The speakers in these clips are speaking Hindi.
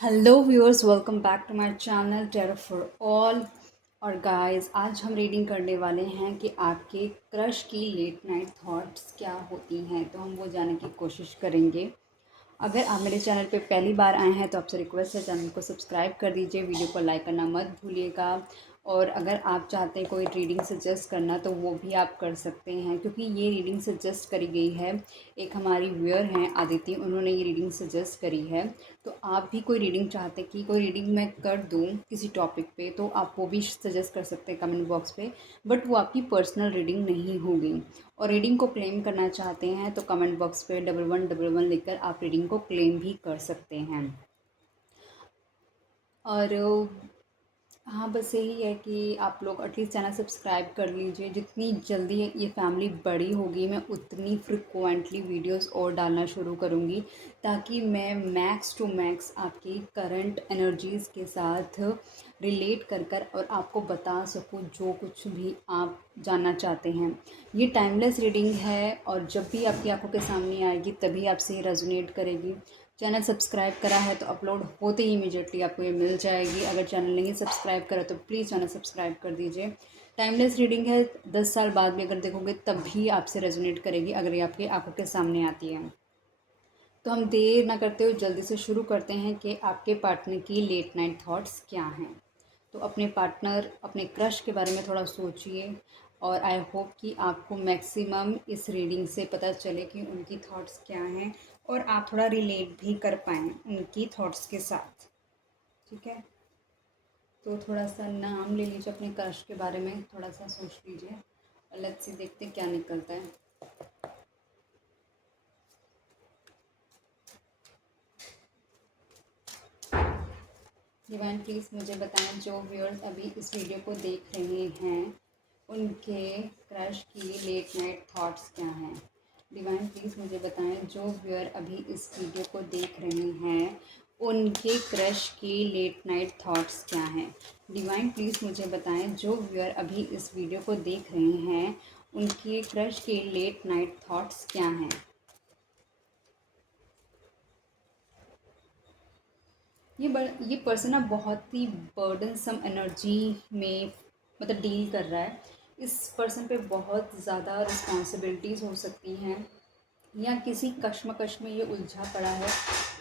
Hello viewers, welcome back to my channel tarot for all. और गाइस, आज हम रीडिंग करने वाले हैं कि आपके क्रश की लेट नाइट थॉट्स क्या होती हैं। तो हम वो जानने की कोशिश करेंगे। अगर आप मेरे चैनल पे पहली बार आए हैं तो आपसे रिक्वेस्ट है, चैनल को सब्सक्राइब कर दीजिए, वीडियो को लाइक करना मत भूलिएगा। और अगर आप चाहते हैं कोई रीडिंग सजेस्ट करना तो वो भी आप कर सकते हैं, क्योंकि ये रीडिंग सजेस्ट करी गई है। एक हमारी व्यूअर हैं आदिति, उन्होंने ये रीडिंग सजेस्ट करी है। तो आप भी कोई रीडिंग चाहते कि कोई रीडिंग मैं कर दूँ किसी टॉपिक पे, तो आप वो भी सजेस्ट कर सकते हैं कमेंट बॉक्स पे। बट वो आपकी पर्सनल रीडिंग नहीं होगी। और रीडिंग को क्लेम करना चाहते हैं तो कमेंट बॉक्स पे 1111 लिखकर आप रीडिंग को क्लेम भी कर सकते हैं। और हाँ, बस यही है कि आप लोग एटलीस्ट चैनल सब्सक्राइब कर लीजिए। जितनी जल्दी ये फैमिली बड़ी होगी, मैं उतनी फ्रिक्वेंटली वीडियोस और डालना शुरू करूँगी, ताकि मैं मैक्स टू मैक्स आपकी करंट एनर्जीज़ के साथ रिलेट कर और आपको बता सकूँ जो कुछ भी आप जानना चाहते हैं। ये टाइमलेस रीडिंग है और जब भी आपकी आंखों के सामने आएगी तभी आपसे रेजोनेट करेगी। चैनल सब्सक्राइब करा है तो अपलोड होते ही इमीडिएटली आपको ये मिल जाएगी। अगर चैनल नहीं सब्सक्राइब करा तो प्लीज़ चैनल सब्सक्राइब कर दीजिए। टाइमलेस रीडिंग है, 10 साल बाद भी अगर देखोगे तब भी आपसे रेजोनेट करेगी, अगर ये आपकी आंखों के सामने आती है। तो हम देर ना करते हुए जल्दी से शुरू करते हैं कि आपके पार्टनर की लेट नाइट थॉट्स क्या हैं। तो अपने पार्टनर, अपने क्रश के बारे में थोड़ा सोचिए। और आई होप कि आपको मैक्सिमम इस रीडिंग से पता चले कि उनकी थॉट्स क्या हैं, और आप थोड़ा रिलेट भी कर पाएँ उनकी थॉट्स के साथ। ठीक है, तो थोड़ा सा नाम ले लीजिए अपने क्रश के बारे में, थोड़ा सा सोच लीजिए और लेट्स सी देखते क्या निकलता है। डिवाइन प्लीज़ मुझे बताएं, जो व्यूअर्स अभी इस वीडियो को देख रहे हैं उनके क्रश की लेट नाइट थॉट्स क्या हैं। डिवाइन प्लीज़ मुझे बताएं, जो व्यूअर अभी इस वीडियो को देख रहे हैं उनके क्रश की लेट नाइट थॉट्स क्या हैं। डिवाइन प्लीज़ मुझे बताएं, जो व्यूअर अभी इस वीडियो को देख रहे हैं उनके क्रश की लेट नाइट थॉट्स क्या हैं। ये पर्सन ना बहुत ही बर्डनसम एनर्जी में मतलब डील कर रहा है। इस पर्सन पे बहुत ज़्यादा रिस्पॉन्सिबिलिटीज़ हो सकती हैं, या किसी कश्मकश में ये उलझा पड़ा है।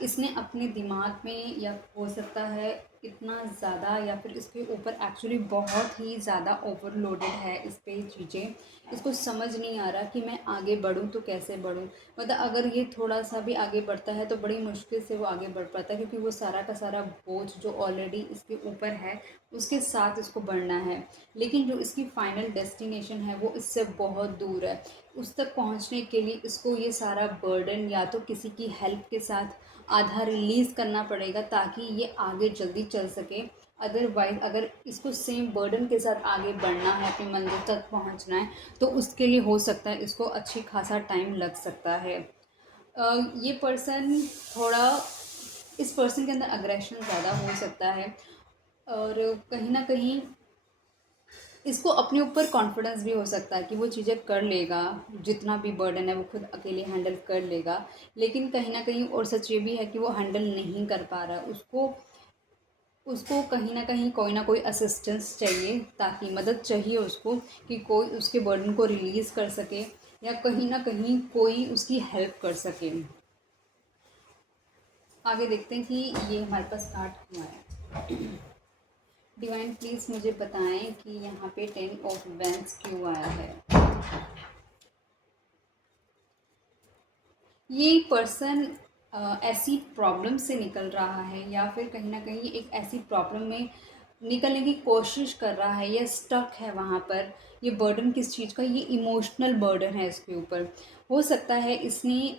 इसने अपने दिमाग में, या हो सकता है इतना ज़्यादा, या फिर इसके ऊपर एक्चुअली बहुत ही ज़्यादा ओवरलोडेड है इस पे चीज़ें। इसको समझ नहीं आ रहा कि मैं आगे बढ़ूँ तो कैसे बढ़ूँ। मतलब अगर ये थोड़ा सा भी आगे बढ़ता है तो बड़ी मुश्किल से वो आगे बढ़ पाता है, क्योंकि वो सारा का सारा बोझ जो ऑलरेडी इसके ऊपर है उसके साथ इसको बढ़ना है। लेकिन जो इसकी फाइनल डेस्टिनेशन है वो इससे बहुत दूर है। उस तक पहुंचने के लिए इसको ये सारा बर्डन या तो किसी की हेल्प के साथ आधा रिलीज़ करना पड़ेगा, ताकि ये आगे जल्दी चल सके। अदरवाइज़ अगर इसको सेम बर्डन के साथ आगे बढ़ना है, अपनी मंजिल तक पहुंचना है, तो उसके लिए हो सकता है इसको अच्छी खासा टाइम लग सकता है। ये पर्सन थोड़ा, इस पर्सन के अंदर अग्रेशन ज़्यादा हो सकता है। और कहीं ना कहीं इसको अपने ऊपर कॉन्फिडेंस भी हो सकता है कि वो चीज़ें कर लेगा, जितना भी बर्डन है वो खुद अकेले हैंडल कर लेगा। लेकिन कहीं ना कहीं और सच ये भी है कि वो हैंडल नहीं कर पा रहा है। उसको उसको कहीं ना कोई असिस्टेंस चाहिए, ताकि मदद चाहिए उसको, कि कोई उसके बर्डन को रिलीज़ कर सके, या कहीं ना कहीं कोई उसकी हेल्प कर सके। आगे देखते हैं कि ये हमारे पास कार्ड क्यों आया। डिवाइन प्लीज़ मुझे बताएं कि यहाँ पे 10 ऑफ वेंस क्यों आया है। ये पर्सन ऐसी प्रॉब्लम से निकल रहा है, या फिर कहीं ना कहीं एक ऐसी प्रॉब्लम में निकलने की कोशिश कर रहा है, या स्टक है वहाँ पर। ये बर्डन किस चीज़ का, ये इमोशनल बर्डन है इसके ऊपर। हो सकता है इसने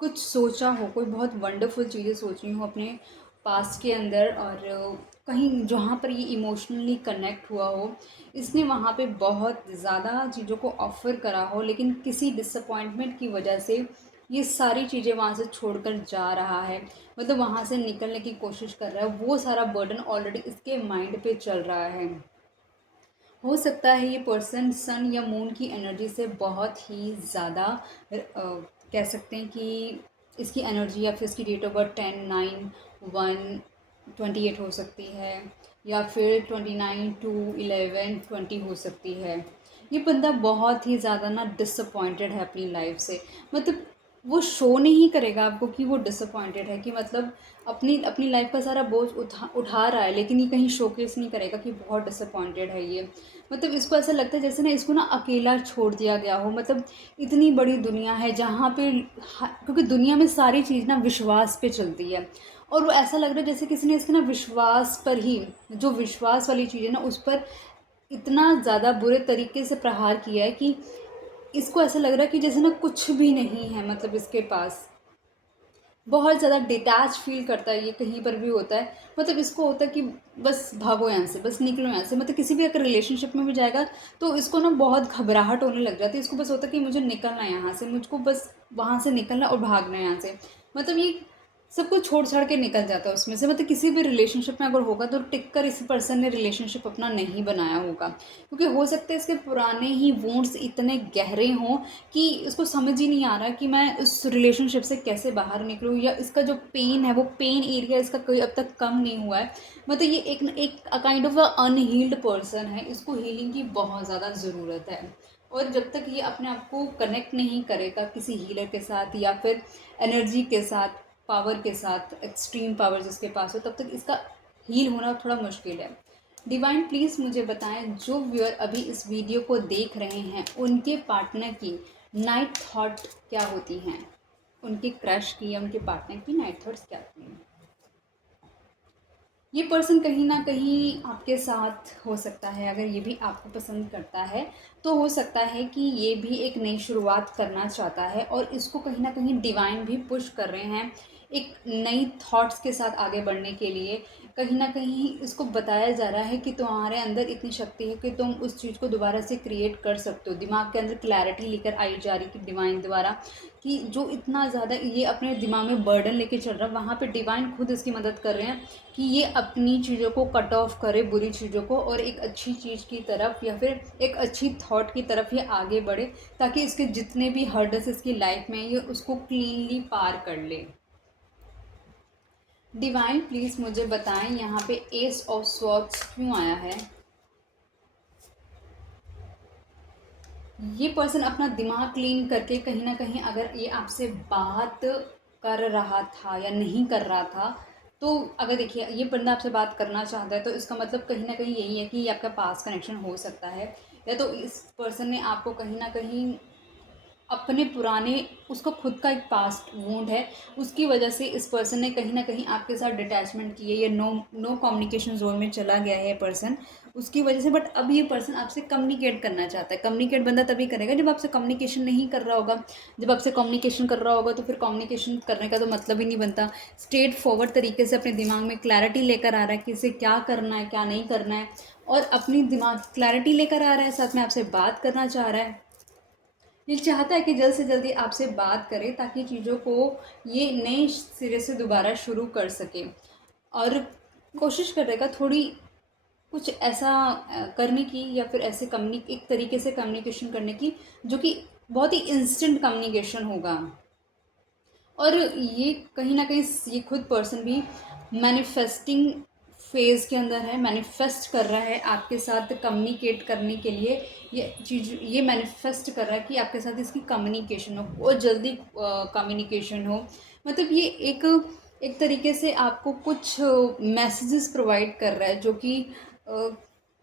कुछ सोचा हो, कोई बहुत वंडरफुल चीज़ें सोची हो अपने पास्ट के अंदर, और कहीं जहाँ पर ये इमोशनली कनेक्ट हुआ हो, इसने वहाँ पे बहुत ज़्यादा चीज़ों को ऑफ़र करा हो, लेकिन किसी डिसअपॉइंटमेंट की वजह से ये सारी चीज़ें वहाँ से छोड़कर जा रहा है। मतलब वहाँ से निकलने की कोशिश कर रहा है, वो सारा बर्डन ऑलरेडी इसके माइंड पे चल रहा है। हो सकता है ये पर्सन सन या मून की एनर्जी से बहुत ही ज़्यादा कह सकते हैं कि इसकी एनर्जी या फिर इसकी डेट ऑफ बर्थ 10/9/1/28 हो सकती है, या फिर 29/2/11/20 हो सकती है। ये बंदा बहुत ही ज़्यादा ना डिसअपॉइंटेड है अपनी लाइफ से। मतलब वो शो नहीं करेगा आपको कि वो डिसअपॉइंटेड है, कि मतलब अपनी अपनी लाइफ का सारा बोझ उठा उठा रहा है, लेकिन ये कहीं शोकेस नहीं करेगा कि बहुत डिसअपॉइंटेड है ये। मतलब इसको ऐसा लगता है जैसे ना इसको ना अकेला छोड़ दिया गया हो। मतलब इतनी बड़ी दुनिया है जहाँ पे क्योंकि दुनिया में सारी चीज़ ना विश्वास पे चलती है, और वो ऐसा लग रहा है जैसे किसी ने इसके ना विश्वास पर ही, जो विश्वास वाली चीज़ है ना उस पर इतना ज़्यादा बुरे तरीके से प्रहार किया है कि इसको ऐसा लग रहा है कि जैसे ना कुछ भी नहीं है मतलब इसके पास। बहुत ज़्यादा डिटैच फील करता है ये, कहीं पर भी होता है। मतलब इसको होता है कि बस भागो यहाँ से, बस निकलो यहाँ से। मतलब किसी भी अगर रिलेशनशिप में भी जाएगा तो इसको ना बहुत घबराहट होने लग जाती है। इसको बस होता है कि मुझे निकलना है यहाँ से, मुझको बस वहाँ से निकलना और भागना है यहाँ से। मतलब ये सब कुछ छोड़ छाड़ के निकल जाता है उसमें से। मतलब किसी भी रिलेशनशिप में अगर होगा तो टिक कर इस पर्सन ने रिलेशनशिप अपना नहीं बनाया होगा, क्योंकि हो सकता है इसके पुराने ही वुंड्स इतने गहरे हों कि इसको समझ ही नहीं आ रहा कि मैं उस रिलेशनशिप से कैसे बाहर निकलूँ, या इसका जो पेन है वो पेन एरिया इसका कोई अब तक कम नहीं हुआ है। मतलब ये एक एक kind of a unhealed person है, इसको हीलिंग की बहुत ज़्यादा ज़रूरत है। और जब तक ये अपने आप को कनेक्ट नहीं करेगा किसी हीलर के साथ या फिर एनर्जी के साथ, पावर के साथ, एक्सट्रीम पावर जिसके पास हो, तब तक इसका हील होना थोड़ा मुश्किल है। डिवाइन प्लीज़ मुझे बताएं, जो व्यूअर अभी इस वीडियो को देख रहे हैं उनके पार्टनर की नाइट थॉट क्या होती हैं, उनके क्रश की या उनके पार्टनर की नाइट थॉट्स क्या होती हैं। ये पर्सन कहीं ना कहीं आपके साथ हो सकता है, अगर ये भी आपको पसंद करता है तो हो सकता है कि ये भी एक नई शुरुआत करना चाहता है, और इसको कहीं ना कहीं डिवाइन भी पुश कर रहे हैं एक नई थॉट्स के साथ आगे बढ़ने के लिए। कहीं ना कहीं इसको बताया जा रहा है कि तुम्हारे अंदर इतनी शक्ति है कि तुम उस चीज़ को दोबारा से क्रिएट कर सकते हो। दिमाग के अंदर क्लैरिटी लेकर आई जा रही कि डिवाइन द्वारा, कि जो इतना ज़्यादा ये अपने दिमाग में बर्डन लेके चल रहा है, वहाँ पे डिवाइन खुद इसकी मदद कर रहे हैं कि ये अपनी चीज़ों को कट ऑफ करे, बुरी चीज़ों को, और एक अच्छी चीज़ की तरफ या फिर एक अच्छी थॉट की तरफ ये आगे बढ़े, ताकि इसके जितने भी हर्डल्स इसकी लाइफ में ये उसको क्लीनली पार कर ले। डिवाइन प्लीज़ मुझे बताएं, यहाँ पे एस ऑफ स्वॉर्ड्स क्यों आया है। ये पर्सन अपना दिमाग क्लीन करके कहीं ना कहीं अगर ये आपसे बात कर रहा था या नहीं कर रहा था, तो अगर देखिए ये बंदा आपसे बात करना चाहता है तो इसका मतलब कहीं ना कहीं यही है कि ये आपका पास कनेक्शन हो सकता है, या तो इस पर्सन ने आपको कहीं ना कहीं अपने पुराने, उसका खुद का एक पास्ट वूंड है, उसकी वजह से इस पर्सन ने कहीं ना कहीं आपके साथ डिटैचमेंट की है, या नो कम्युनिकेशन जोन में चला गया है ये पर्सन उसकी वजह से। बट अब ये पर्सन आपसे कम्युनिकेट करना चाहता है। कम्युनिकेट बंदा तभी करेगा जब आपसे कम्युनिकेशन नहीं कर रहा होगा। जब आपसे कम्युनिकेशन कर रहा होगा तो फिर कम्युनिकेशन करने का तो मतलब ही नहीं बनता। स्ट्रेट फॉरवर्ड तरीके से अपने दिमाग में क्लैरिटी लेकर आ रहा है कि इसे क्या करना है क्या नहीं करना है, और अपनी दिमाग क्लैरिटी लेकर आ रहा है, साथ में आपसे बात करना चाह रहा है। ये चाहता है कि जल्द से जल्दी आपसे बात करे ताकि चीज़ों को ये नए सिरे से दोबारा शुरू कर सके, और कोशिश करेगा थोड़ी कुछ ऐसा करने की, या फिर ऐसे एक तरीके से कम्युनिकेशन करने की जो कि बहुत ही इंस्टेंट कम्युनिकेशन होगा। और ये कहीं ना कहीं ये खुद पर्सन भी मैनिफेस्टिंग फेज़ के अंदर है, मैनिफेस्ट कर रहा है आपके साथ कम्युनिकेट करने के लिए। ये चीज़ ये मैनिफेस्ट कर रहा है कि आपके साथ इसकी कम्युनिकेशन हो और जल्दी कम्युनिकेशन हो। मतलब ये एक एक तरीके से आपको कुछ मैसेजेस प्रोवाइड कर रहा है, जो कि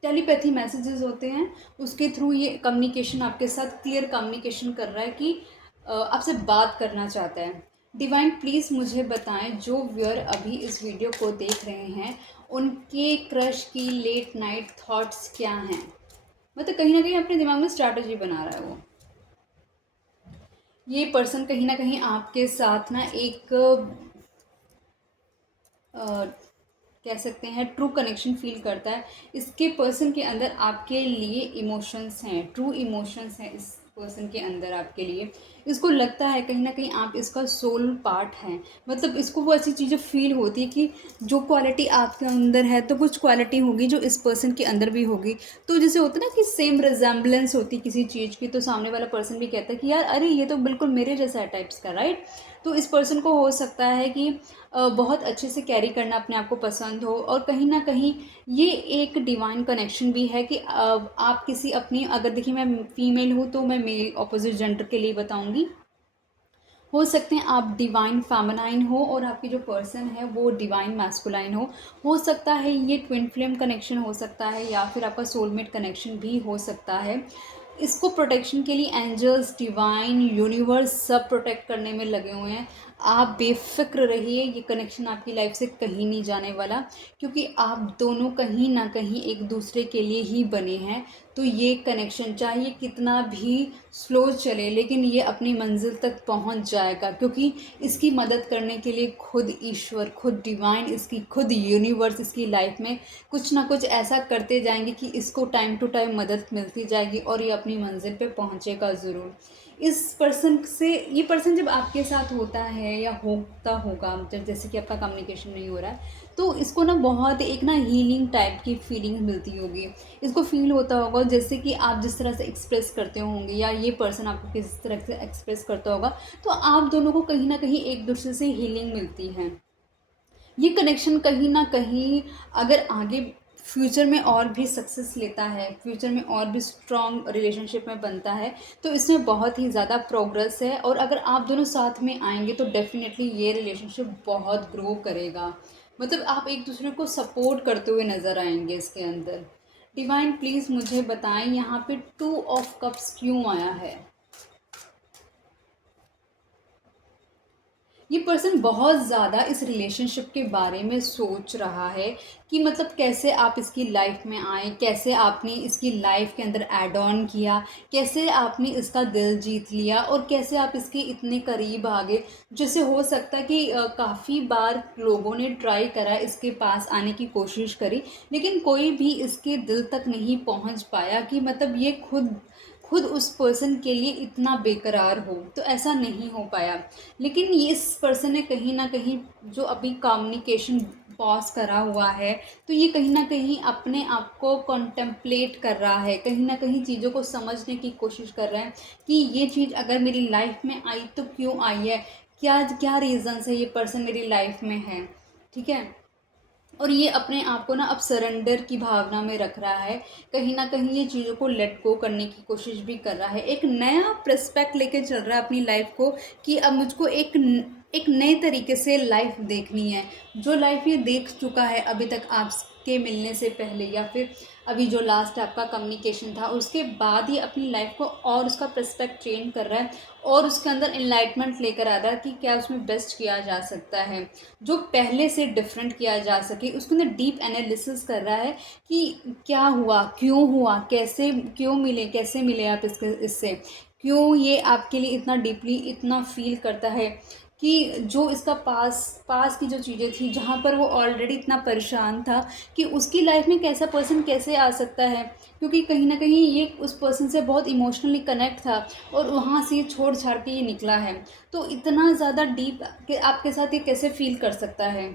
टेलीपैथी मैसेजेस होते हैं, उसके थ्रू ये कम्युनिकेशन आपके साथ क्लियर कम्युनिकेशन कर रहा है कि आपसे बात करना चाहता है। डिवाइन प्लीज़ मुझे बताएं, जो व्यूअर अभी इस वीडियो को देख रहे हैं उनके क्रश की लेट नाइट थॉट्स क्या हैं। मतलब कहीं ना कहीं अपने दिमाग में स्ट्रैटेजी बना रहा है वो। ये पर्सन कहीं ना कहीं आपके साथ ना एक कह सकते हैं ट्रू कनेक्शन फील करता है। इसके पर्सन के अंदर आपके लिए इमोशंस हैं, ट्रू इमोशंस हैं इस पर्सन के अंदर आपके लिए। इसको लगता है कहीं ना कहीं आप इसका सोल पार्ट हैं। मतलब इसको वो ऐसी चीज़ें फील होती है कि जो क्वालिटी आपके अंदर है तो कुछ क्वालिटी होगी जो इस पर्सन के अंदर भी होगी। तो जैसे होता है ना कि सेम रिजेम्बलेंस होती है किसी चीज़ की, तो सामने वाला पर्सन भी कहता है कि यार अरे ये तो बिल्कुल मेरे जैसा है टाइप्स का, राइट। तो इस पर्सन को हो सकता है कि बहुत अच्छे से कैरी करना अपने आप को पसंद हो, और कहीं ना कहीं ये एक डिवाइन कनेक्शन भी है कि आप किसी अपनी, अगर देखिए मैं फीमेल हूँ तो मैं मेल ऑपोजिट जेंडर के लिए बताऊंगी। हो सकते हैं आप डिवाइन फेमिनाइन हो और आपकी जो पर्सन है वो डिवाइन मैस्कुलाइन हो सकता है ये ट्विन फ्लेम कनेक्शन हो सकता है, या फिर आपका सोलमेट कनेक्शन भी हो सकता है। इसको प्रोटेक्शन के लिए एंजल्स, डिवाइन, यूनिवर्स सब प्रोटेक्ट करने में लगे हुए हैं। आप बेफिक्र रहिए, ये कनेक्शन आपकी लाइफ से कहीं नहीं जाने वाला, क्योंकि आप दोनों कहीं ना कहीं एक दूसरे के लिए ही बने हैं। तो ये कनेक्शन चाहे कितना भी स्लो चले, लेकिन ये अपनी मंजिल तक पहुंच जाएगा, क्योंकि इसकी मदद करने के लिए खुद ईश्वर, खुद डिवाइन, इसकी खुद यूनिवर्स इसकी लाइफ में कुछ ना कुछ ऐसा करते जाएंगे कि इसको टाइम टू टाइम मदद मिलती जाएगी और ये अपनी मंजिल पे पहुंचेगा ज़रूर। इस पर्सन से, ये पर्सन जब आपके साथ होता है या होता होगा, जब जैसे कि आपका कम्युनिकेशन नहीं हो रहा है, तो इसको ना बहुत एक ना हीलिंग टाइप की फीलिंग मिलती होगी। इसको फील होता होगा जैसे कि आप जिस तरह से एक्सप्रेस करते होंगे या ये पर्सन आपको किस तरह से एक्सप्रेस करता होगा, तो आप दोनों को कहीं ना कहीं एक दूसरे से हीलिंग मिलती है। ये कनेक्शन कहीं ना कहीं अगर आगे फ्यूचर में और भी सक्सेस लेता है, फ्यूचर में और भी स्ट्रॉन्ग रिलेशनशिप में बनता है, तो इसमें बहुत ही ज़्यादा प्रोग्रेस है। और अगर आप दोनों साथ में आएंगे तो डेफिनेटली ये रिलेशनशिप बहुत ग्रो करेगा। मतलब आप एक दूसरे को सपोर्ट करते हुए नज़र आएंगे इसके अंदर। डिवाइन प्लीज़ मुझे बताएं यहाँ पे 2 ऑफ कप्स क्यों आया है। ये पर्सन बहुत ज़्यादा इस रिलेशनशिप के बारे में सोच रहा है कि मतलब कैसे आप इसकी लाइफ में आए, कैसे आपने इसकी लाइफ के अंदर ऐड ऑन किया, कैसे आपने इसका दिल जीत लिया और कैसे आप इसके इतने करीब आ गए। जैसे हो सकता है कि काफ़ी बार लोगों ने ट्राई करा, इसके पास आने की कोशिश करी, लेकिन कोई भी इसके दिल तक नहीं पहुंच पाया कि मतलब ये खुद खुद उस पर्सन के लिए इतना बेकरार हो, तो ऐसा नहीं हो पाया। लेकिन ये इस पर्सन ने कहीं ना कहीं जो अभी कम्युनिकेशन पॉज करा हुआ है, तो ये कहीं ना कहीं अपने आप को कॉन्टेम्पलेट कर रहा है, कहीं ना कहीं चीज़ों को समझने की कोशिश कर रहा है कि ये चीज़ अगर मेरी लाइफ में आई तो क्यों आई है, क्या क्या रीज़न्स है ये पर्सन मेरी लाइफ में है। ठीक है। और ये अपने आप को ना अब सरेंडर की भावना में रख रहा है, कहीं ना कहीं ये चीज़ों को लेट गो करने की कोशिश भी कर रहा है, एक नया पर्सपेक्ट लेके चल रहा है अपनी लाइफ को कि अब मुझको एक नए तरीके से लाइफ देखनी है। जो लाइफ ये देख चुका है अभी तक आपके मिलने से पहले, या फिर अभी जो लास्ट आपका कम्युनिकेशन था उसके बाद ही अपनी लाइफ को और उसका पर्सपेक्ट चेंज कर रहा है, और उसके अंदर इनलाइटमेंट लेकर आ रहा है कि क्या उसमें बेस्ट किया जा सकता है, जो पहले से डिफरेंट किया जा सके। उसके अंदर डीप एनालिसिस कर रहा है कि क्या हुआ, क्यों हुआ, कैसे, क्यों मिले, कैसे मिले आप इससे, क्यों ये आपके लिए इतना डीपली इतना फील करता है, कि जो इसका पास पास की जो चीज़ें थी जहाँ पर वो ऑलरेडी इतना परेशान था, कि उसकी लाइफ में कैसा पर्सन कैसे आ सकता है, क्योंकि कहीं ना कहीं ये उस पर्सन से बहुत इमोशनली कनेक्ट था और वहाँ से ये छोड़ छाड़ के ये निकला है। तो इतना ज़्यादा डीप कि आपके साथ ये कैसे फील कर सकता है,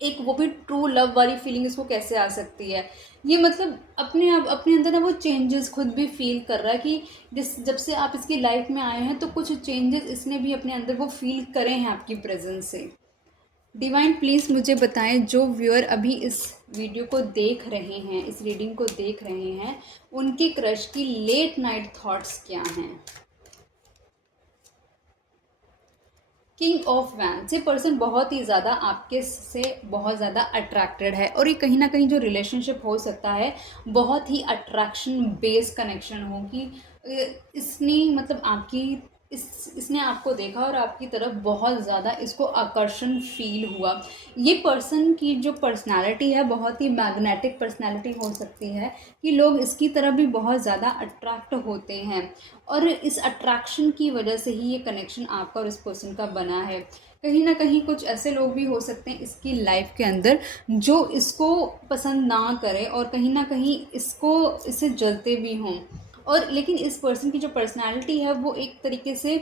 एक वो भी ट्रू लव वाली फीलिंग इसको कैसे आ सकती है। ये मतलब अपने आप अपने अंदर ना वो चेंजेस खुद भी फील कर रहा है कि जिस जब से आप इसकी लाइफ में आए हैं तो कुछ चेंजेस इसने भी अपने अंदर वो फील करे हैं आपकी प्रेजेंस से। डिवाइन प्लीज़ मुझे बताएं, जो व्यूअर अभी इस वीडियो को देख रहे हैं, इस रीडिंग को देख रहे हैं, उनके क्रश की लेट नाइट थॉट्स क्या हैं। किंग ऑफ वैंड्स, ये पर्सन बहुत ही ज़्यादा आपके से बहुत ज़्यादा अट्रैक्टेड है, और ये कहीं ना कहीं जो रिलेशनशिप हो सकता है बहुत ही अट्रैक्शन बेस्ड कनेक्शन हो कि इसने मतलब आपकी इसने आपको देखा और आपकी तरफ बहुत ज़्यादा इसको आकर्षण फील हुआ। ये पर्सन की जो पर्सनालिटी है बहुत ही मैग्नेटिक पर्सनालिटी हो सकती है, कि लोग इसकी तरफ भी बहुत ज़्यादा अट्रैक्ट होते हैं, और इस अट्रैक्शन की वजह से ही ये कनेक्शन आपका और इस पर्सन का बना है। कहीं ना कहीं कुछ ऐसे लोग भी हो सकते हैं इसकी लाइफ के अंदर जो इसको पसंद ना करें और कहीं ना कहीं इसको इससे जलते भी हों, और लेकिन इस पर्सन की जो पर्सनालिटी है वो एक तरीके से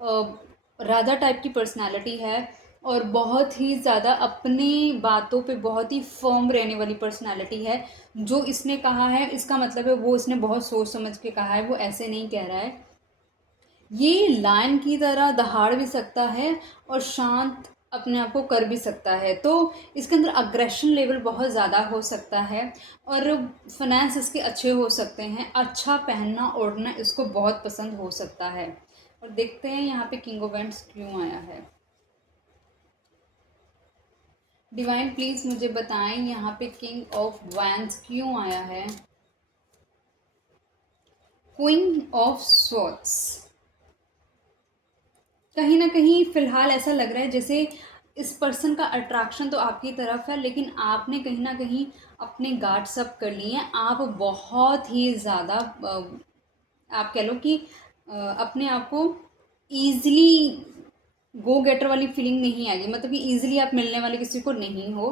राजा टाइप की पर्सनालिटी है, और बहुत ही ज़्यादा अपनी बातों पे बहुत ही फर्म रहने वाली पर्सनालिटी है। जो इसने कहा है इसका मतलब है वो इसने बहुत सोच समझ के कहा है, वो ऐसे नहीं कह रहा है। ये लायन की तरह दहाड़ भी सकता है और शांत अपने आप को कर भी सकता है। तो इसके अंदर अग्रेशन लेवल बहुत ज़्यादा हो सकता है, और फाइनेंस इसके अच्छे हो सकते हैं। अच्छा पहनना ओढ़ना इसको बहुत पसंद हो सकता है। और देखते हैं यहाँ पे किंग ऑफ वैंड्स क्यों आया है। डिवाइन प्लीज़ मुझे बताएं यहाँ पे किंग ऑफ वैंड्स क्यों आया है। Queen of swords. कहीं ना कहीं फ़िलहाल ऐसा लग रहा है जैसे इस पर्सन का अट्रैक्शन तो आपकी तरफ है, लेकिन आपने कहीं ना कहीं अपने गार्ड्स अप कर लिए हैं। आप बहुत ही ज़्यादा आप कह लो कि अपने आप को ईज़िली गो गेटर वाली फीलिंग नहीं आएगी, मतलब कि ईज़िली आप मिलने वाले किसी को नहीं हो।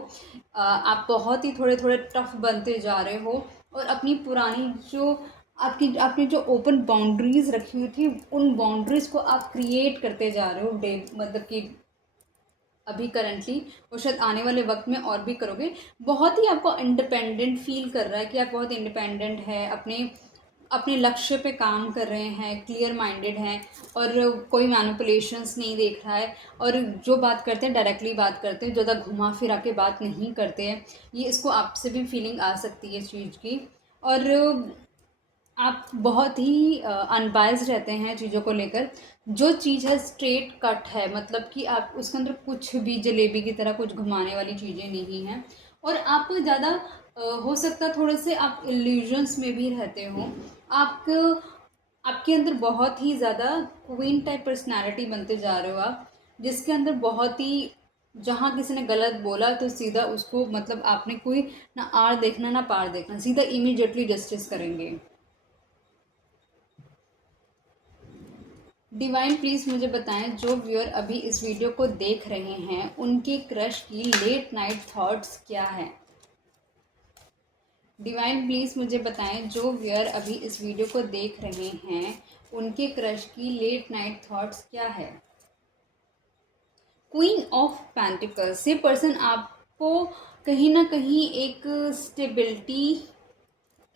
आप बहुत ही थोड़े थोड़े टफ बनते जा रहे हो, और अपनी पुरानी जो आपने जो ओपन बाउंड्रीज़ रखी हुई थी उन बाउंड्रीज़ को आप क्रिएट करते जा रहे हो डे, मतलब कि अभी करंटली, और शायद आने वाले वक्त में और भी करोगे। बहुत ही आपको इंडिपेंडेंट फील कर रहा है कि आप बहुत इंडिपेंडेंट है, अपने अपने लक्ष्य पे काम कर रहे हैं, क्लियर माइंडेड हैं, और कोई मैनिपुलेशंस नहीं देख रहा है, और जो बात करते हैं डायरेक्टली बात करते हैं, ज़्यादा घुमा फिरा के बात नहीं करते हैं। ये इसको आपसे भी फीलिंग आ सकती है इस चीज़ की। और आप बहुत ही अनबायस्ड रहते हैं चीज़ों को लेकर। जो चीज़ है स्ट्रेट कट है, मतलब कि आप उसके अंदर कुछ भी जलेबी की तरह कुछ घुमाने वाली चीज़ें नहीं हैं। और आप ज़्यादा हो सकता थोड़े से आप इल्यूजन्स में भी रहते हो। आप आपके अंदर बहुत ही ज़्यादा क्वीन टाइप पर्सनालिटी बनते जा रहे हो आप, जिसके अंदर बहुत ही, जहाँ किसी ने गलत बोला तो सीधा उसको, मतलब आपने कोई ना आड़ देखना ना पार देखना, सीधा इमीडिएटली जस्टिस करेंगे। डिवाइन प्लीज़ मुझे बताएं जो व्यूअर अभी इस वीडियो को देख रहे हैं उनके क्रश की लेट नाइट थॉट्स क्या हैं। डिवाइन प्लीज़ मुझे बताएं जो व्यूअर अभी इस वीडियो को देख रहे हैं उनके क्रश की लेट नाइट थॉट्स क्या है। Queen of pentacles. ये पर्सन आपको कहीं ना कहीं एक स्टेबिलिटी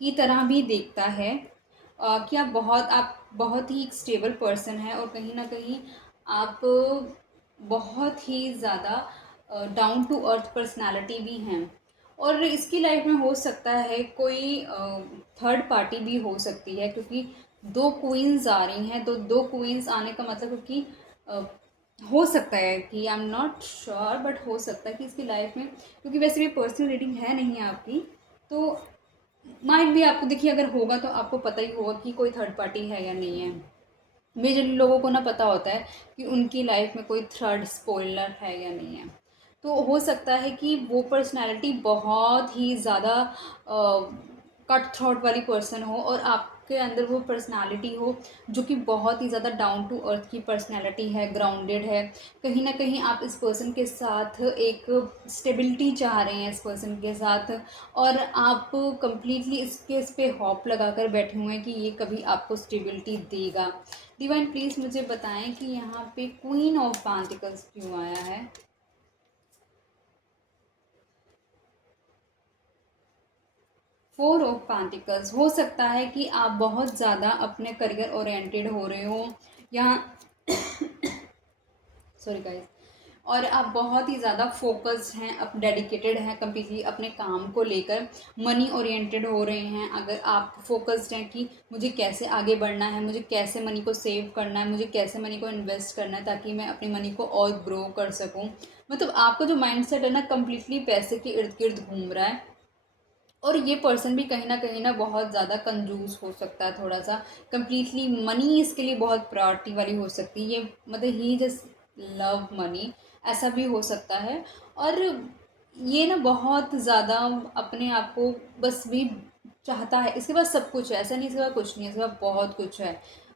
की तरह भी देखता है, कि आप बहुत ही एक स्टेबल पर्सन है, और कहीं ना कहीं आप बहुत ही ज़्यादा डाउन टू अर्थ पर्सनालिटी भी हैं। और इसकी लाइफ में हो सकता है कोई थर्ड पार्टी भी हो सकती है, क्योंकि दो क्वींस आ रही हैं, तो दो क्वींस आने का मतलब क्योंकि हो सकता है कि I am not sure, but हो सकता है कि इसकी लाइफ में, क्योंकि वैसे भी पर्सनल रीडिंग है नहीं आपकी, तो माइट भी आपको, देखिए अगर होगा तो आपको पता ही होगा कि कोई थर्ड पार्टी है या नहीं है। मेजरली लोगों को ना पता होता है कि उनकी लाइफ में कोई थर्ड स्पॉइलर है या नहीं है। तो हो सकता है कि वो पर्सनैलिटी बहुत ही ज़्यादा कट थ्रोट वाली पर्सन हो, और आपके अंदर वो पर्सनालिटी हो जो कि बहुत ही ज़्यादा डाउन टू अर्थ की पर्सनालिटी है, ग्राउंडेड है। कहीं ना कहीं आप इस पर्सन के साथ एक स्टेबिलिटी चाह रहे हैं इस पर्सन के साथ, और आप कंप्लीटली इस पे होप लगा कर बैठे हुए हैं कि ये कभी आपको स्टेबिलिटी देगा। डिवाइन प्लीज़ मुझे बताएं कि यहाँ पे क्वीन ऑफ पेंटिकल्स क्यों आया है। Four of pentacles. हो सकता है कि आप बहुत ज़्यादा अपने करियर ओरिएंटेड हो रहे हो यहाँ, सॉरी गाइस, और आप बहुत ही ज़्यादा फोकस्ड हैं, अप डेडिकेटेड हैं कम्प्लीटली अपने काम को लेकर, मनी ओरिएंटेड हो रहे हैं। अगर आप फोकस्ड हैं कि मुझे कैसे आगे बढ़ना है, मुझे कैसे मनी को सेव करना है, मुझे कैसे मनी को इन्वेस्ट करना है ताकि मैं अपनी मनी को और ग्रो कर सकूं, मतलब आपका जो माइंडसेट है ना कम्प्लीटली पैसे के इर्द गिर्द घूम रहा है। और ये पर्सन भी कहीं ना बहुत ज़्यादा कंजूस हो सकता है, थोड़ा सा कम्प्लीटली मनी इसके लिए बहुत प्रायोरिटी वाली हो सकती है। ये मतलब ही जस्ट लव मनी, ऐसा भी हो सकता है। और ये ना बहुत ज़्यादा अपने आप को बस भी चाहता है, इसके पास सब कुछ है, ऐसा नहीं इसके पास कुछ नहीं है, इसके पास बहुत कुछ है।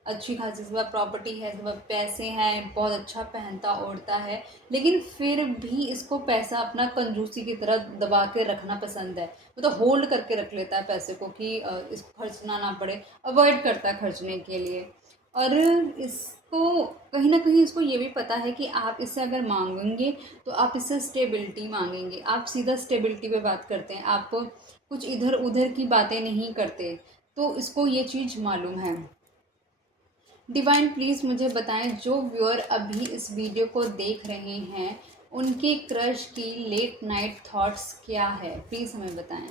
अच्छी खासी इसके पास प्रॉपर्टी है, इसके पास पैसे हैं, बहुत अच्छा पहनता ओढ़ता है, लेकिन फिर भी इसको पैसा अपना कंजूसी की तरह दबा के रखना पसंद है। वो तो होल्ड करके रख लेता है पैसे को कि इसको खर्चना ना पड़े, अवॉइड करता है खर्चने के लिए। और इसको कहीं न कहीं इसको ये भी पता है कि आप इससे अगर माँगेंगे तो आप इससे स्टेबिलिटी माँगेंगे। आप सीधा स्टेबिलिटी पे बात करते हैं, आप कुछ इधर-उधर की बातें नहीं करते, तो इसको ये चीज़ मालूम है। डिवाइन प्लीज़ मुझे बताएं, जो व्यूअर अभी इस वीडियो को देख रहे हैं उनके क्रश की लेट नाइट थॉट्स क्या है, प्लीज़ हमें बताएं।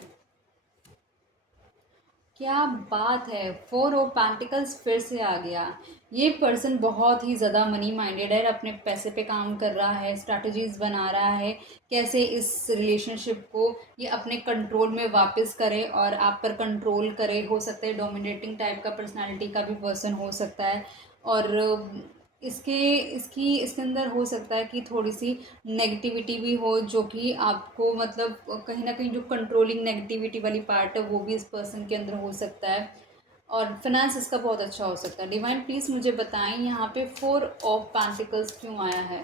क्या बात है, फोर ऑफ पेंटिकल्स फिर से आ गया। ये पर्सन बहुत ही ज़्यादा मनी माइंडेड है, अपने पैसे पे काम कर रहा है, स्ट्रैटेजीज बना रहा है कैसे इस रिलेशनशिप को ये अपने कंट्रोल में वापस करे और आप पर कंट्रोल करे। हो सकता है डोमिनेटिंग टाइप का पर्सनालिटी का भी पर्सन हो सकता है। और इसके इसकी इसके अंदर हो सकता है कि थोड़ी सी नेगेटिविटी भी हो, जो कि आपको मतलब कहीं ना कहीं जो कंट्रोलिंग नेगेटिविटी वाली पार्ट है वो भी इस पर्सन के अंदर हो सकता है। और फाइनेंस इसका बहुत अच्छा हो सकता है। डिवाइन प्लीज़ मुझे बताएं, यहाँ पे फोर ऑफ पेंटिकल्स क्यों आया है।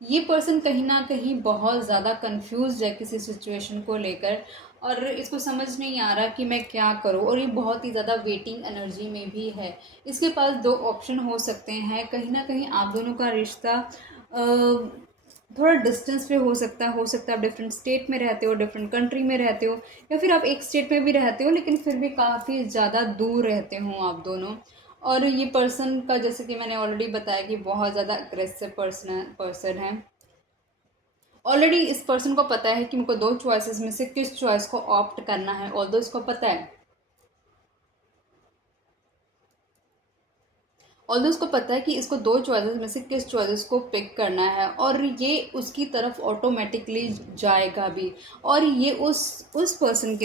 ये पर्सन कहीं ना कहीं बहुत ज़्यादा कंफ्यूज है किसी सिचुएशन को लेकर, और इसको समझ नहीं आ रहा कि मैं क्या करूं, और ये बहुत ही ज़्यादा वेटिंग एनर्जी में भी है। इसके पास दो ऑप्शन हो सकते हैं, कहीं ना कहीं आप दोनों का रिश्ता थोड़ा डिस्टेंस पे हो सकता है आप डिफरेंट स्टेट में रहते हो, डिफरेंट कंट्री में रहते हो, या फिर आप एक स्टेट में भी रहते हो लेकिन फिर भी काफ़ी ज़्यादा दूर रहते हो आप दोनों। और ये पर्सन का, जैसे कि मैंने ऑलरेडी बताया, कि बहुत ज़्यादा अग्रेसिव पर्सन है। ऑलरेडी इस पर्सन को पता है कि मुझको दो चॉइसेस में से किस चॉइस को ऑप्ट करना है, ऑल्दो इसको पता है, ऑल्दो उसको पता है कि इसको दो चॉइसेस में से किस चॉइसेस को पिक करना है, और ये उसकी तरफ ऑटोमेटिकली जाएगा भी। और ये उस पर्सन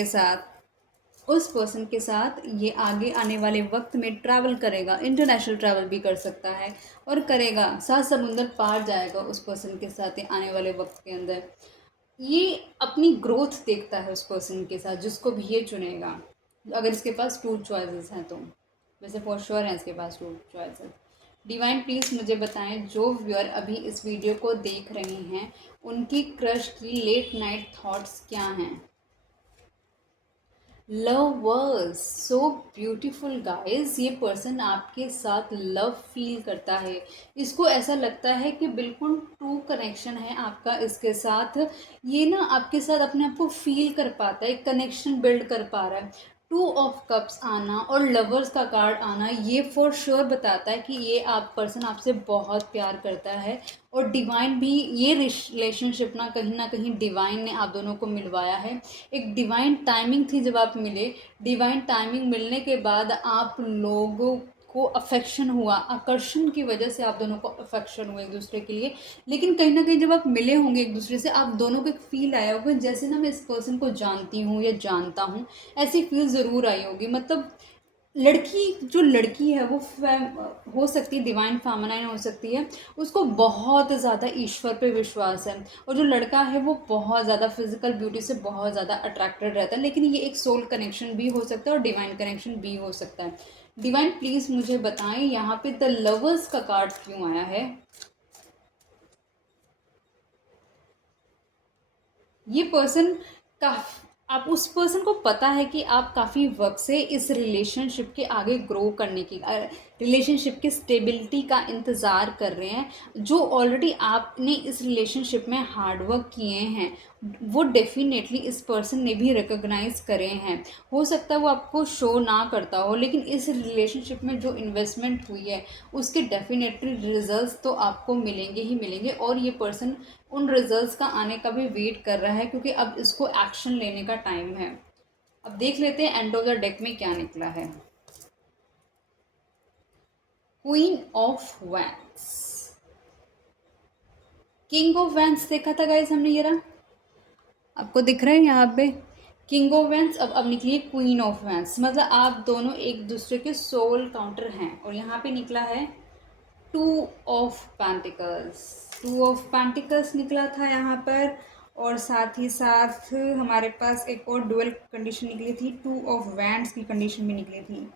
के साथ ये आगे आने वाले वक्त में ट्रैवल करेगा, इंटरनेशनल ट्रैवल भी कर सकता है और करेगा, सात समुंदर पार जाएगा उस पर्सन के साथ ये आने वाले वक्त के अंदर। ये अपनी ग्रोथ देखता है उस पर्सन के साथ, जिसको भी ये चुनेगा। अगर इसके पास टू चॉइसेस हैं तो, वैसे फॉर श्योर है इसके पास टू चॉइसेस। डिवाइन प्लीज़ मुझे बताएं, जो व्यूअर अभी इस वीडियो को देख रहे हैं उनकी क्रश की लेट नाइट थॉट्स क्या हैं। Lovers, so beautiful guys. ये पर्सन आपके साथ लव फील करता है, इसको ऐसा लगता है कि बिल्कुल ट्रू कनेक्शन है आपका इसके साथ। ये ना आपके साथ अपने आप को फील कर पाता है, कनेक्शन बिल्ड कर पा रहा है। टू ऑफ कप्स आना और लवर्स का कार्ड आना ये फॉर श्योर बताता है कि ये आप पर्सन आपसे बहुत प्यार करता है। और डिवाइन भी, ये रिलेशनशिप ना कहीं डिवाइन ने आप दोनों को मिलवाया है। एक डिवाइन टाइमिंग थी जब आप मिले, डिवाइन टाइमिंग मिलने के बाद आप लोगों को अफेक्शन हुआ, आकर्षण की वजह से आप दोनों को अफेक्शन हुआ एक दूसरे के लिए। लेकिन कहीं ना कहीं जब आप मिले होंगे एक दूसरे से, आप दोनों को एक फील आया होगा जैसे ना मैं इस पर्सन को जानती हूँ या जानता हूँ, ऐसी फील ज़रूर आई होगी। मतलब जो लड़की है वो हो सकती है डिवाइन फेमिनाइन हो सकती है, उसको बहुत ज़्यादा ईश्वर पे विश्वास है। और जो लड़का है वो बहुत ज़्यादा फिजिकल ब्यूटी से बहुत ज़्यादा अट्रैक्टेड रहता है, लेकिन ये एक सोल कनेक्शन भी हो सकता है और डिवाइन कनेक्शन भी हो सकता है। डिवाइन प्लीज़ मुझे बताएं, यहाँ पे द लवर्स का कार्ड क्यों आया है। ये पर्सन का, आप उस पर्सन को पता है कि आप काफ़ी वक्त से इस रिलेशनशिप के आगे ग्रो करने की, रिलेशनशिप की स्टेबिलिटी का इंतज़ार कर रहे हैं। जो ऑलरेडी आपने इस रिलेशनशिप में हार्ड वर्क किए हैं वो डेफिनेटली इस पर्सन ने भी रिकॉग्नाइज करे हैं। हो सकता है वो आपको शो ना करता हो, लेकिन इस रिलेशनशिप में जो इन्वेस्टमेंट हुई है उसके डेफिनेटली रिजल्ट्स तो आपको मिलेंगे ही मिलेंगे। और ये पर्सन उन रिजल्ट्स का आने का भी वेट कर रहा है, क्योंकि अब इसको एक्शन लेने का टाइम है। अब देख लेते हैं एंड ऑफ द डेक में क्या निकला है। Queen of wands, king of wands देखा था गाइस हमने, ये रहा, आपको दिख रहा है यहाँ पे किंग ऑफ वैंड्स। अब निकली है क्वीन ऑफ वैंड्स, मतलब आप दोनों एक दूसरे के सोल काउंटर हैं। और यहाँ पे निकला है two of pentacles, two of pentacles निकला था यहाँ पर। और साथ ही साथ हमारे पास एक और डुअल कंडीशन निकली थी, 2 ऑफ वैंड्स की कंडीशन भी निकली थी।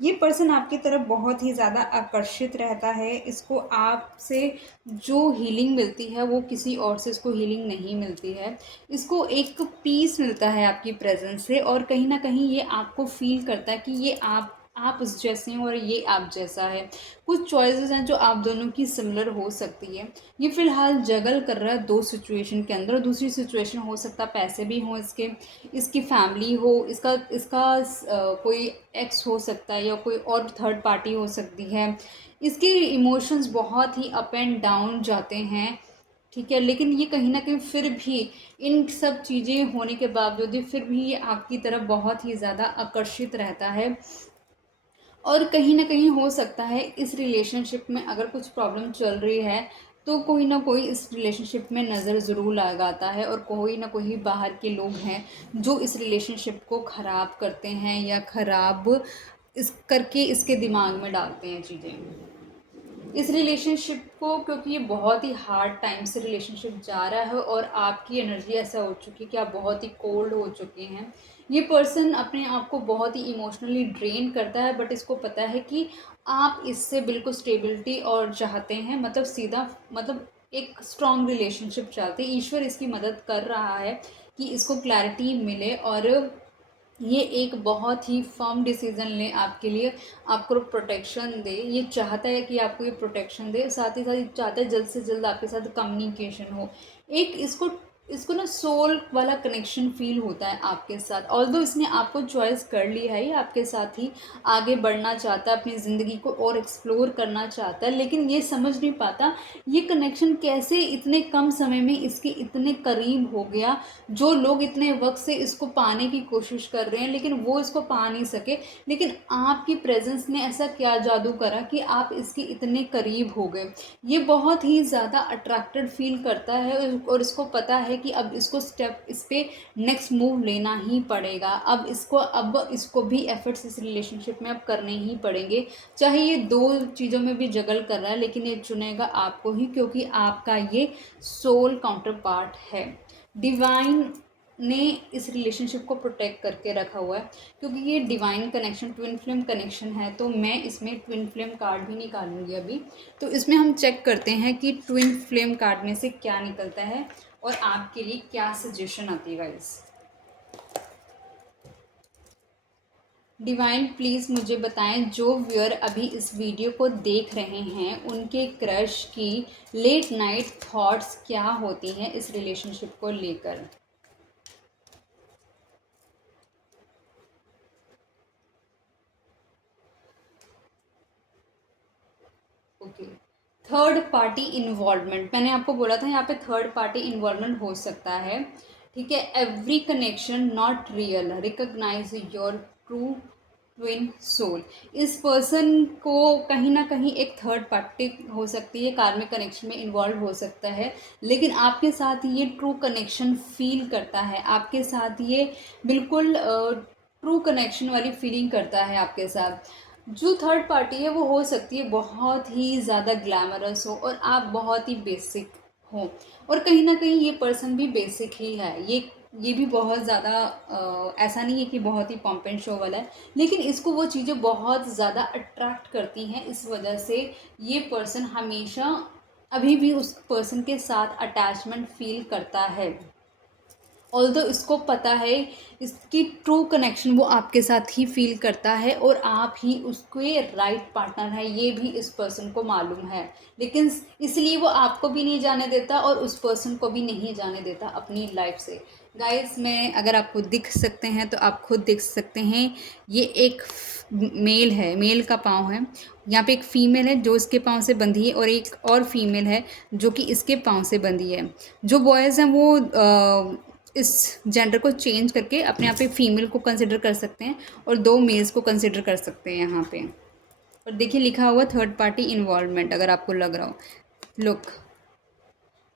ये पर्सन आपकी तरफ बहुत ही ज़्यादा आकर्षित रहता है। इसको आपसे जो हीलिंग मिलती है वो किसी और से इसको हीलिंग नहीं मिलती है। इसको एक पीस मिलता है आपकी प्रेजेंस से, और कहीं ना कहीं ये आपको फील करता है कि ये आप उस जैसे हैं और ये आप जैसा है। कुछ चॉइसेस हैं जो आप दोनों की सिमिलर हो सकती है। ये फ़िलहाल जगल कर रहा है दो सिचुएशन के अंदर। दूसरी सिचुएशन हो सकता है पैसे भी हों इसके, इसकी फैमिली हो, इसका इसका कोई एक्स हो सकता है, या कोई और थर्ड पार्टी हो सकती है। इसके इमोशंस बहुत ही अप एंड डाउन जाते हैं, ठीक है। लेकिन ये कहीं ना कहीं फिर भी इन सब चीज़ें होने के बावजूद भी फिर भी ये आपकी तरफ बहुत ही ज़्यादा आकर्षित रहता है। और कहीं ना कहीं हो सकता है इस रिलेशनशिप में अगर कुछ प्रॉब्लम चल रही है तो कोई ना कोई इस रिलेशनशिप में नज़र ज़रूर लगाता है, और कोई ना कोई बाहर के लोग हैं जो इस रिलेशनशिप को ख़राब करते हैं या ख़राब इस करके इसके दिमाग में डालते हैं चीज़ें इस रिलेशनशिप को, क्योंकि ये बहुत ही हार्ड टाइम से रिलेशनशिप जा रहा है और आपकी एनर्जी ऐसा हो चुकी है कि आप बहुत ही कोल्ड हो चुके हैं। ये पर्सन अपने आप को बहुत ही इमोशनली ड्रेन करता है, बट इसको पता है कि आप इससे बिल्कुल स्टेबिलिटी और चाहते हैं, मतलब सीधा मतलब एक स्ट्रॉन्ग रिलेशनशिप चाहते हैं। ईश्वर इसकी मदद कर रहा है कि इसको क्लैरिटी मिले और ये एक बहुत ही फर्म डिसीज़न ले आपके लिए, आपको प्रोटेक्शन दे। ये चाहता है कि आपको ये प्रोटेक्शन दे, साथ ही साथ ये चाहता है जल्द से जल्द आपके साथ कम्युनिकेशन हो। एक इसको इसको ना सोल वाला कनेक्शन फील होता है आपके साथ। ऑल्दो इसने आपको चॉइस कर लिया है, ये आपके साथ ही आगे बढ़ना चाहता है, अपनी ज़िंदगी को और एक्सप्लोर करना चाहता है, लेकिन ये समझ नहीं पाता ये कनेक्शन कैसे इतने कम समय में इसके इतने करीब हो गया। जो लोग इतने वक्त से इसको पाने की कोशिश कर रहे हैं लेकिन वो इसको पा नहीं सके, लेकिन आपकी प्रेजेंस ने ऐसा क्या जादू करा कि आप इसके इतने करीब हो गए। ये बहुत ही ज़्यादा अट्रैक्टेड फील करता है और इसको पता है कि अब इसको स्टेप इस पे नेक्स्ट मूव लेना ही पड़ेगा। अब इसको भी एफर्ट्स इस रिलेशनशिप में अब करने ही पड़ेंगे, चाहे ये दो चीज़ों में भी जगल कर रहा है, लेकिन ये चुनेगा आपको ही, क्योंकि आपका ये सोल काउंटर पार्ट है। डिवाइन ने इस रिलेशनशिप को प्रोटेक्ट करके रखा हुआ है, क्योंकि ये divine connection twin flame connection है। तो मैं इसमें ट्विन फ्लेम कार्ड भी निकालूंगी अभी। तो इसमें हम चेक करते हैं कि ट्विन फ्लेम कार्ड में से क्या निकलता है और आपके लिए क्या सजेशन आती है गाइस। डिवाइन प्लीज़ मुझे बताएं, जो व्यूअर अभी इस वीडियो को देख रहे हैं उनके क्रश की लेट नाइट थॉट्स क्या होती हैं इस रिलेशनशिप को लेकर। ओके, थर्ड पार्टी इन्वॉल्वमेंट, मैंने आपको बोला था यहाँ पे थर्ड पार्टी इन्वॉल्वमेंट हो सकता है, ठीक है। Every connection not real, recognize your true twin soul. इस पर्सन को कहीं ना कहीं एक थर्ड पार्टी हो सकती है, कार्मिक कनेक्शन में इन्वॉल्व हो सकता है, लेकिन आपके साथ ये ट्रू कनेक्शन फील करता है, आपके साथ ये बिल्कुल ट्रू कनेक्शन वाली फीलिंग करता है आपके साथ। जो थर्ड पार्टी है वो हो सकती है बहुत ही ज़्यादा ग्लैमरस हो और आप बहुत ही बेसिक हो, और कहीं ना कहीं ये पर्सन भी बेसिक ही है। ये भी बहुत ज़्यादा ऐसा नहीं है कि बहुत ही पॉम्प एंड शो वाला है, लेकिन इसको वो चीज़ें बहुत ज़्यादा अट्रैक्ट करती हैं। इस वजह से ये पर्सन हमेशा अभी भी उस पर्सन के साथ अटैचमेंट फील करता है। ऑल्दो इसको पता है इसकी ट्रू कनेक्शन वो आपके साथ ही फील करता है और आप ही उसके राइट पार्टनर है, ये भी इस पर्सन को मालूम है, लेकिन इसलिए वो आपको भी नहीं जाने देता और उस पर्सन को भी नहीं जाने देता अपनी लाइफ से। गाइस, मैं अगर आपको दिख सकते हैं तो आप खुद देख सकते हैं, ये एक मेल है, मेल का पाँव है, यहाँ पे एक फ़ीमेल है जो इसके पाँव से बंधी है और एक और फीमेल है जो कि इसके पाँव से बंधी है। जो बॉयज़ हैं वो इस जेंडर को चेंज करके अपने आप पे फीमेल को कंसिडर कर सकते हैं और दो मेल्स को कंसिडर कर सकते हैं यहाँ पे। और देखिए लिखा हुआ थर्ड पार्टी इन्वॉल्वमेंट, अगर आपको लग रहा हो लुक,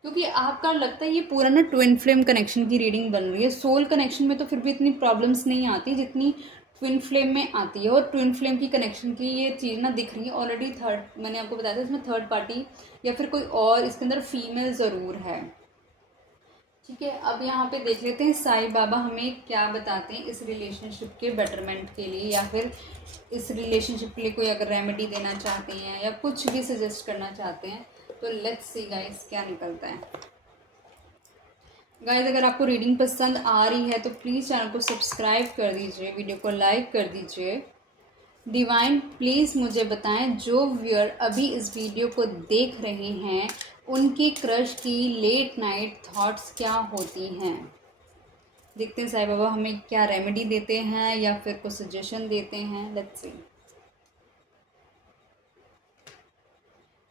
क्योंकि आपका लगता है ये पूरा ना ट्विन फ्लेम कनेक्शन की रीडिंग बन रही है। सोल कनेक्शन में तो फिर भी इतनी प्रॉब्लम्स नहीं आती जितनी ट्विन फ्लेम में आती है, और ट्विन फ्लेम की कनेक्शन की ये चीज़ ना दिख रही है ऑलरेडी। थर्ड मैंने आपको बताया था इसमें थर्ड पार्टी या फिर कोई और इसके अंदर फीमेल ज़रूर है। ठीक है, अब यहाँ पे देख लेते हैं साईं बाबा हमें क्या बताते हैं इस रिलेशनशिप के बेटरमेंट के लिए, या फिर इस रिलेशनशिप के लिए कोई अगर रेमेडी देना चाहते हैं या कुछ भी सजेस्ट करना चाहते हैं। तो लेट्स सी गाइस क्या निकलता है। गाइस अगर आपको रीडिंग पसंद आ रही है तो प्लीज़ चैनल को सब्सक्राइब कर दीजिए, वीडियो को लाइक कर दीजिए। डिवाइन प्लीज़ मुझे बताएं, जो व्यूअर अभी इस वीडियो को देख रहे हैं उनकी क्रश की लेट नाइट थॉट्स क्या होती हैं। देखते हैं साईं बाबा हमें क्या रेमेडी देते हैं या फिर कुछ सजेशन देते हैं। Let's see.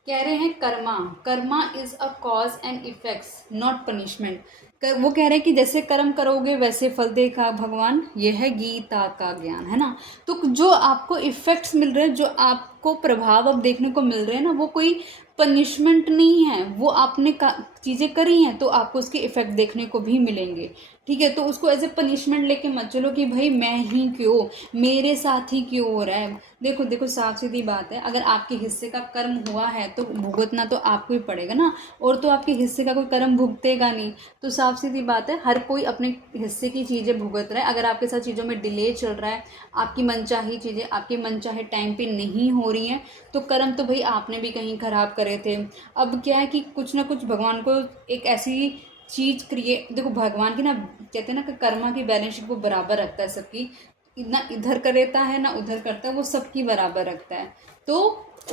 कह रहे हैं Karma, Karma is a cause and effects not punishment. वो कह रहे हैं कि जैसे कर्म करोगे वैसे फल देगा भगवान, ये है गीता का ज्ञान, है ना। तो जो आपको इफेक्ट्स मिल रहे हैं, जो आपको प्रभाव अब देखने को मिल रहे हैं ना, वो कोई पनिशमेंट नहीं है। वो आपने चीज़ें करी हैं तो आपको उसके इफ़ेक्ट देखने को भी मिलेंगे। ठीक है, तो उसको एज ए पनिशमेंट लेके मत चलो कि भाई मैं ही क्यों, मेरे साथ ही क्यों हो रहा है। देखो देखो, साफ सीधी बात है, अगर आपके हिस्से का कर्म हुआ है तो भुगतना तो आपको ही पड़ेगा ना, और तो आपके हिस्से का कोई कर्म भुगतेगा नहीं। तो साफ सीधी बात है, हर कोई अपने हिस्से की चीज़ें भुगत रहा है। अगर आपके साथ चीज़ों में डिले चल रहा है, आपकी मनचाही चीज़ें आपके मनचाहे टाइम पे नहीं हो रही हैं, तो कर्म तो भाई आपने भी कहीं ख़राब करे थे। अब क्या है कि कुछ ना कुछ भगवान को एक ऐसी चीज़ क्रिएट, देखो भगवान की ना कहते हैं ना कि कर्मा की बैलेंस शीट वो बराबर रखता है सबकी, ना इधर करता है ना उधर करता है, वो सबकी बराबर रखता है। तो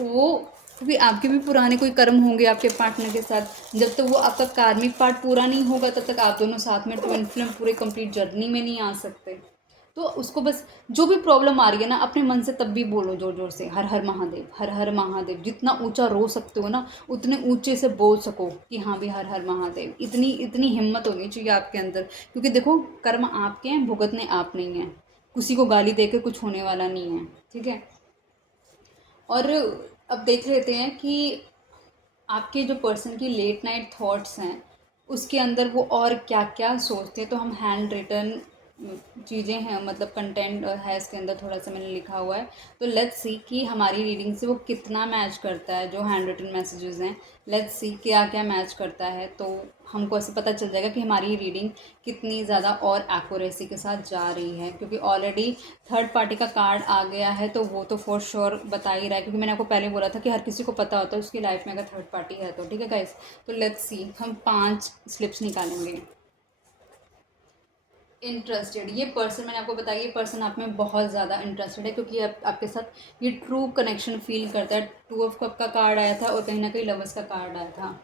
वो, क्योंकि आपके भी पुराने कोई कर्म होंगे आपके पार्टनर के साथ, जब तक वो आपका कार्मिक पार्ट पूरा नहीं होगा तब तक आप दोनों साथ में ट्विन फ्लेम पूरे कंप्लीट जर्नी में नहीं आ सकते। तो उसको बस, जो भी प्रॉब्लम आ रही है ना, अपने मन से तब भी बोलो जोर जोर से, हर हर महादेव, हर हर महादेव। जितना ऊंचा रो सकते हो ना उतने ऊंचे से बोल सको कि हाँ भी हर हर महादेव। इतनी इतनी हिम्मत होनी चाहिए आपके अंदर, क्योंकि देखो कर्म आपके हैं, भुगतने आप नहीं हैं। किसी को गाली दे के कुछ होने वाला नहीं है। ठीक है, और अब देख लेते हैं कि आपके जो पर्सन की लेट नाइट थॉट्स हैं उसके अंदर वो और क्या क्या सोचते हैं। तो हम हैंड रिटन चीज़ें हैं, मतलब कंटेंट है इसके अंदर, थोड़ा सा मैंने लिखा हुआ है। तो लेट्स सी कि हमारी रीडिंग से वो कितना मैच करता है, जो हैंड रिटन मैसेजेस हैं। लेट्स सी क्या क्या मैच करता है, तो हमको ऐसे पता चल जाएगा कि हमारी रीडिंग कितनी ज़्यादा और एक्यूरेसी के साथ जा रही है। क्योंकि ऑलरेडी थर्ड पार्टी का कार्ड आ गया है, तो वो तो फॉर श्योर बता ही रहा है, क्योंकि मैंने आपको पहले बोला था कि हर किसी को पता होता है उसकी लाइफ में अगर थर्ड पार्टी है तो। ठीक है गाइस, तो लेट्स सी, हम 5 स्लिप्स निकालेंगे। इंटरेस्टेड, ये पर्सन मैंने आपको बताया, ये पर्सन आप में बहुत ज़्यादा इंटरेस्टेड है, क्योंकि आपके साथ ये ट्रू कनेक्शन फील करता है। 2 ऑफ कप का कार्ड आया था और कहीं ना कहीं लवर्स का कार्ड आया था।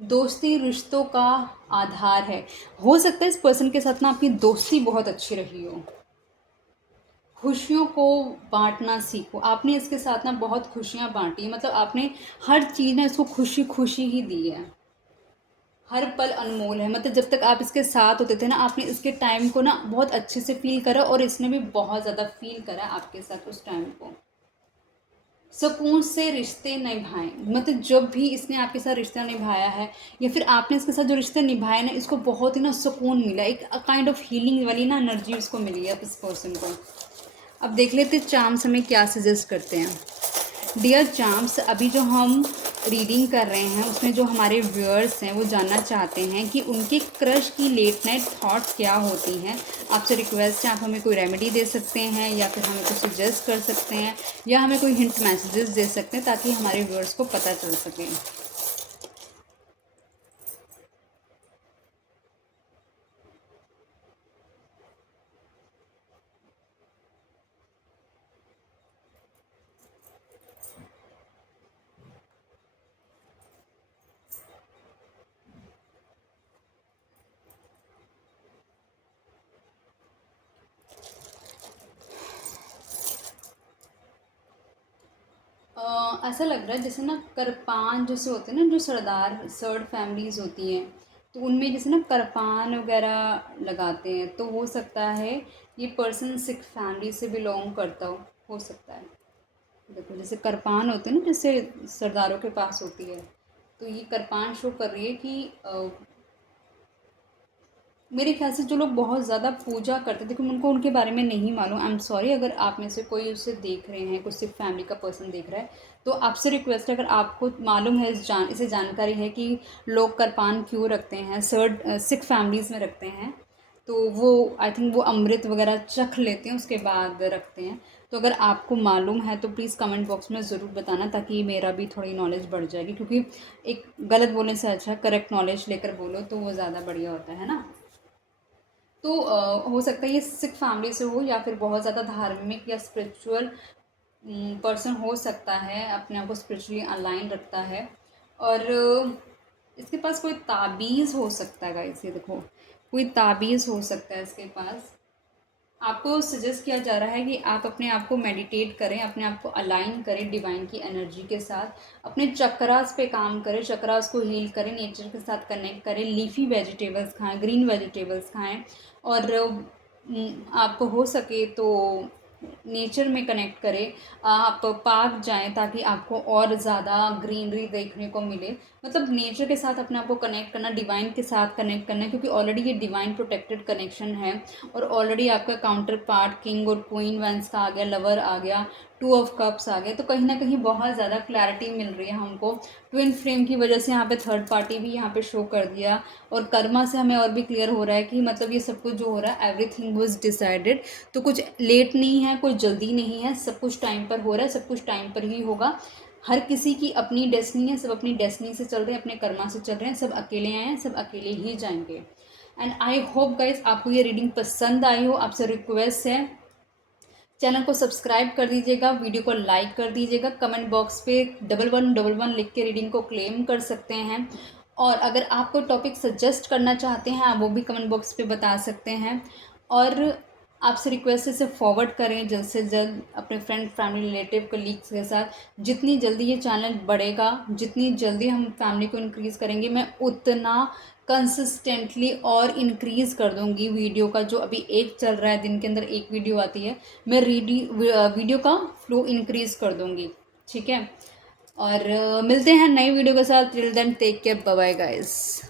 दोस्ती रिश्तों का आधार है। हो सकता है इस पर्सन के साथ ना आपकी दोस्ती बहुत अच्छी रही हो। खुशियों को बांटना सीखो। आपने इसके साथ ना बहुत खुशियाँ बांटी है, मतलब आपने हर चीज़ ना इसको खुशी खुशी ही दी है। हर पल अनमोल है, मतलब जब तक आप इसके साथ होते थे ना, आपने इसके टाइम को ना बहुत अच्छे से फील करा, और इसने भी बहुत ज़्यादा फील करा आपके साथ उस टाइम को। सुकून से रिश्ते निभाएं, मतलब जब भी इसने आपके साथ रिश्ता निभाया है या फिर आपने इसके साथ जो रिश्ते निभाए ना, इसको बहुत ही ना सुकून मिला, एक काइंड ऑफ हीलिंग वाली ना एनर्जी उसको मिली है इस पर्सन को। अब देख लेते चार्म्स हमें क्या सजेस्ट करते हैं। डियर चार्म्स, अभी जो हम रीडिंग कर रहे हैं उसमें जो हमारे व्यूअर्स हैं वो जानना चाहते हैं कि उनके क्रश की लेट नाइट थॉट्स क्या होती हैं। आपसे रिक्वेस्ट है, आप हमें कोई रेमेडी दे सकते हैं या फिर हमें कुछ सजेस्ट कर सकते हैं या हमें कोई हिंट मैसेजेस दे सकते हैं ताकि हमारे व्यूअर्स को पता चल सके। ऐसा लग रहा है जैसे ना करपान जैसे होते हैं ना, जो सरदार सर्ड फैमिलीज़ होती हैं, तो उनमें जैसे ना करपान वगैरह लगाते हैं। तो हो सकता है ये पर्सन सिख फैमिली से बिलोंग करता हो सकता है। देखो जैसे करपान होते हैं ना, जैसे सरदारों के पास होती है, तो ये करपान शो कर रही है कि मेरे ख्याल से जो लोग बहुत ज़्यादा पूजा करते हैं, देखो उनको उनके बारे में नहीं मालूम, आई एम सॉरी, अगर आप में से कोई उसे देख रहे हैं, कुछ सिर्फ फैमिली का पर्सन देख रहा है, तो आपसे रिक्वेस्ट है, अगर आपको मालूम है इसे जानकारी है कि लोग करपान क्यों रखते हैं, सिख फैमिलीज़ में रखते हैं, तो वो आई थिंक वो अमृत वगैरह चख लेते हैं उसके बाद रखते हैं। तो अगर आपको मालूम है तो प्लीज़ कमेंट बॉक्स में ज़रूर बताना, ताकि मेरा भी थोड़ी नॉलेज बढ़ जाएगी, क्योंकि एक गलत बोलने से अच्छा करेक्ट नॉलेज लेकर बोलो तो वो ज़्यादा बढ़िया होता है ना। तो हो सकता है ये सिख फैमिली से हो, या फिर बहुत ज़्यादा धार्मिक या स्पिरिचुअल पर्सन हो सकता है, अपने आप को स्पिरिचुअली अलाइन रखता है। और इसके पास कोई ताबीज़ हो सकता है गाइस, ये देखो कोई ताबीज़ हो सकता है इसके पास। आपको सजेस्ट किया जा रहा है कि आप अपने आप को मेडिटेट करें, अपने आप को अलाइन करें डिवाइन की एनर्जी के साथ, अपने चक्रास पे काम करें, चक्रास को हील करें, नेचर के साथ कनेक्ट करें, लीफी वेजिटेबल्स खाएं, ग्रीन वेजिटेबल्स खाएं, और आपको हो सके तो नेचर में कनेक्ट करें, आप पार्क जाएं ताकि आपको और ज़्यादा ग्रीनरी देखने को मिले। मतलब नेचर के साथ अपने आप को कनेक्ट करना, डिवाइन के साथ कनेक्ट करना, क्योंकि ऑलरेडी ये डिवाइन प्रोटेक्टेड कनेक्शन है, और ऑलरेडी आपका काउंटर पार्ट किंग और क्वीन वंस का आ गया, लवर आ गया, टू ऑफ कप्स आ गए, तो कहीं ना कहीं बहुत ज़्यादा क्लैरिटी मिल रही है हमको। ट्विन फ्लेम की वजह से यहाँ पे थर्ड पार्टी भी यहाँ पे शो कर दिया, और कर्मा से हमें और भी क्लियर हो रहा है कि मतलब ये सब कुछ जो हो रहा है एवरीथिंग वाज डिसाइडेड। तो कुछ लेट नहीं है, कुछ जल्दी नहीं है, सब कुछ टाइम पर हो रहा है, सब कुछ टाइम पर ही होगा। हर किसी की अपनी डेस्टिनी है, सब अपनी डेस्टिनी से चल रहे हैं, अपने कर्मा से चल रहे हैं, सब अकेले आए हैं, सब अकेले ही जाएंगे। एंड आई होप गाइज आपको ये रीडिंग पसंद आई हो। आपसे रिक्वेस्ट है चैनल को सब्सक्राइब कर दीजिएगा, वीडियो को लाइक कर दीजिएगा, कमेंट बॉक्स पे 1111 लिख के रीडिंग को क्लेम कर सकते हैं। और अगर आप कोई टॉपिक सजेस्ट करना चाहते हैं आप वो भी कमेंट बॉक्स पे बता सकते हैं। और आपसे रिक्वेस्ट है इसे फॉरवर्ड करें जल्द से जल्द अपने फ्रेंड, फैमिली, रिलेटिव, कलीग्स के साथ। जितनी जल्दी ये चैनल बढ़ेगा, जितनी जल्दी हम फैमिली को इंक्रीज़ करेंगे, मैं उतना कंसिस्टेंटली और इंक्रीज़ कर दूंगी वीडियो का। जो अभी एक चल रहा है, दिन के अंदर एक वीडियो आती है, मैं वीडियो का फ्लो इंक्रीज़ कर दूंगी, ठीक है। और मिलते हैं नई वीडियो के साथ। Till then take care, bye bye guys.